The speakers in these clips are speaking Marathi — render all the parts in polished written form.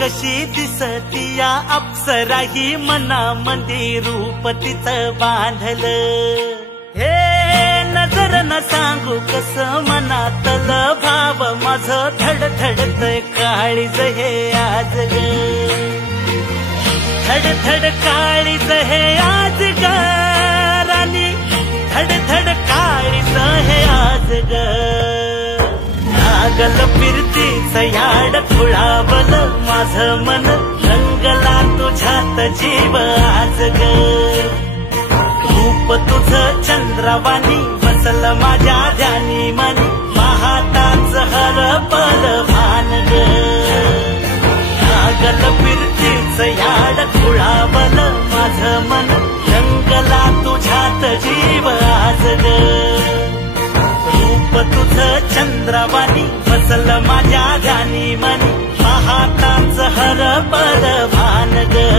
कशी दिसती या अप्सरा ही मनामध्ये रूप तिचं बांधलं. हे नजर न सांगू कस मनातलं भाव माझं धडधडतय काळीज हे आज ग. धडधड काळीज हे आज ग राणी, धडधड काळीज हे आज ग. लागल फिरतीच याड खुळावलं माझं मन, रंगला तुझ्यात जीव आज ग. रूप तुझं चंद्रवाणी बसल माझ्या ध्यानी मनी, पाहताच हरपल भान ग. लागल फिरतीच याड खुळावलं माझं मन, रंगला तुझ्यात जीव आज ग. रूप तुझं चंद्रवाणी बसल माझ्या ध्यानी मनी, पाहताच हरपल भान ग.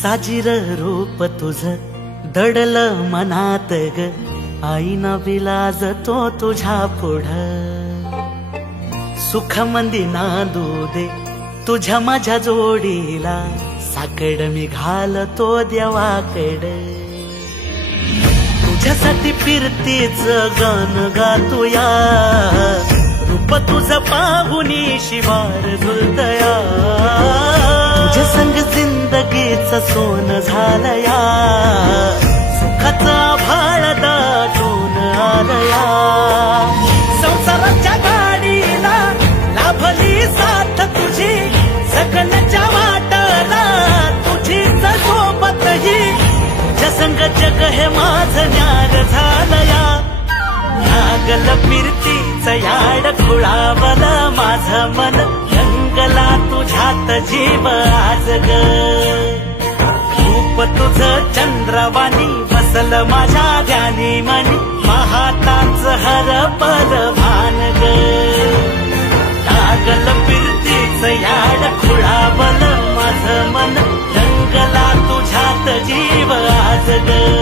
साजीर रूप तुझं दडलं मनात ग, आईना विलाज तो तुझ्या पुढं. सुख मंदी नांदू दे तुझ्या माझ्या जोडीला, साकड मी घालतो देवाकड. तुझ्यासाठी फिरतीच गाणं गातोया, रूप तुझं पाहुनी शिवार झुलतया. तुझ्या संग जिंदगीच सोन झालया, सुखाचा भाळ दाटून आलया. संसाराच्या गाडीला लाभली साथ तुझी, सगळ्यांच्या वाटला तुझीच सोबत ही. तुझ्या संग जग हे माझं न्यार झालया. लागल फिरतीच याड खुळावलं माझं मन, रंगला तुझ्यात जीव आज ग. रूप तुझं चंद्रवाणी बसल माझ्या ध्यानी मनी, पाहताच हरपल भान ग. लागल फिरतीच याड खुळावलं माझं मन, रंगला तुझ्यात जीव आज ग.